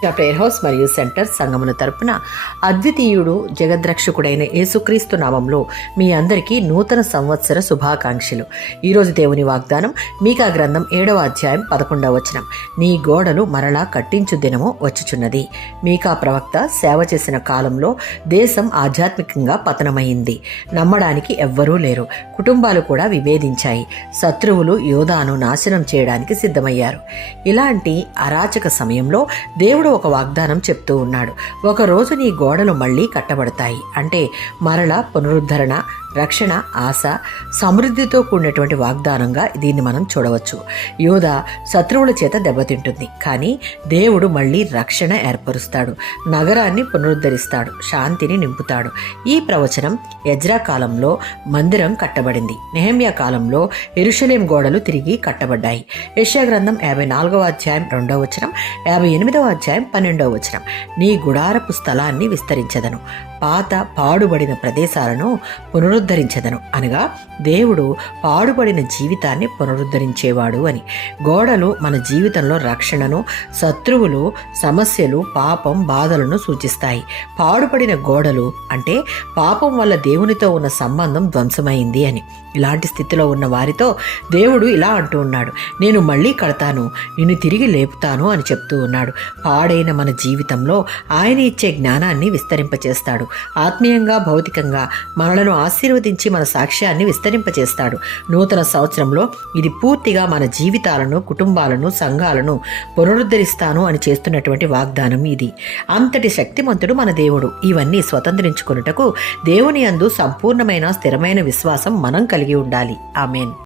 Prayer house మరియు centre సంఘముల తరపున అద్వితీయుడు జగద్రక్షకుడైన యేసుక్రీస్తు నామంలో మీ అందరికీ నూతన సంవత్సర శుభాకాంక్షలు. ఈరోజు దేవుని వాగ్దానం మీకా గ్రంథం 7వ అధ్యాయం 11వ వచనం. నీ గోడలు మరలా కట్టించు దినము వచ్చుచున్నది. మీకా ప్రవక్త సేవ చేసిన కాలంలో దేశం ఆధ్యాత్మికంగా పతనమైంది. నమ్మడానికి ఎవ్వరూ లేరు. కుటుంబాలు కూడా విభేదించాయి. శత్రువులు యోధాను నాశనం చేయడానికి సిద్ధమయ్యారు. ఇలాంటి అరాచక సమయంలో దేవుడు ఒక వాగ్దానం చెప్తూ ఉన్నాడు. ఒకరోజు నీ గోడలు మళ్ళీ కట్టబడతాయి. అంటే మరలా పునరుద్ధరణ, రక్షణ, ఆశ, సమృద్ధితో కూడినటువంటి వాగ్దానంగా దీన్ని మనం చూడవచ్చు. యోధ శత్రువుల చేత దెబ్బతింటుంది, కానీ దేవుడు మళ్ళీ రక్షణ ఏర్పరుస్తాడు, నగరాన్ని పునరుద్ధరిస్తాడు, శాంతిని నింపుతాడు. ఈ ప్రవచనం ఎజ్రా కాలంలో మందిరం కట్టబడింది. నెహెమ్యా కాలంలో యెరూషలేం గోడలు తిరిగి కట్టబడ్డాయి. యెషయా గ్రంథం 54వ అధ్యాయం 2వ వచనం, 58వ అధ్యాయం 12వ వచనం. నీ గుడారపు స్థలాన్ని విస్తరించదను, పాత పాడుబడిన ప్రదేశాలను పునరుద్ధరించదను. అనగా దేవుడు పాడుబడిన జీవితాన్ని పునరుద్ధరించేవాడు అని. గోడలు మన జీవితంలో రక్షణను, శత్రువులు, సమస్యలు, పాపం, బాధలను సూచిస్తాయి. పాడుపడిన గోడలు అంటే పాపం వల్ల దేవునితో ఉన్న సంబంధం ధ్వంసమైంది అని. ఇలాంటి స్థితిలో ఉన్న వారితో దేవుడు ఇలా అంటూ ఉన్నాడు, నేను మళ్ళీ కడతాను, నిన్ను తిరిగి లేపుతాను అని చెప్తూ ఉన్నాడు. పాడైన మన జీవితంలో ఆయన ఇచ్చే జ్ఞానాన్ని విస్తరింపచేస్తాడు. ఆత్మీయంగా, భౌతికంగా మనలను ఆశీర్వదించి మన సాక్ష్యాన్ని విస్తరింపచేస్తాడు. నూతన సంవత్సరంలో ఇది పూర్తిగా మన జీవితాలను, కుటుంబాలను, సంఘాలను పునరుద్ధరిస్తాను అని చేస్తున్నటువంటి వాగ్దానం ఇది. అంతటి శక్తిమంతుడు మన దేవుడు. ఇవన్నీ స్వతంత్రించుకొనుటకు దేవుని యందు సంపూర్ణమైన స్థిరమైన విశ్వాసం మనం కలిగి ఉండాలి. ఆమేన్.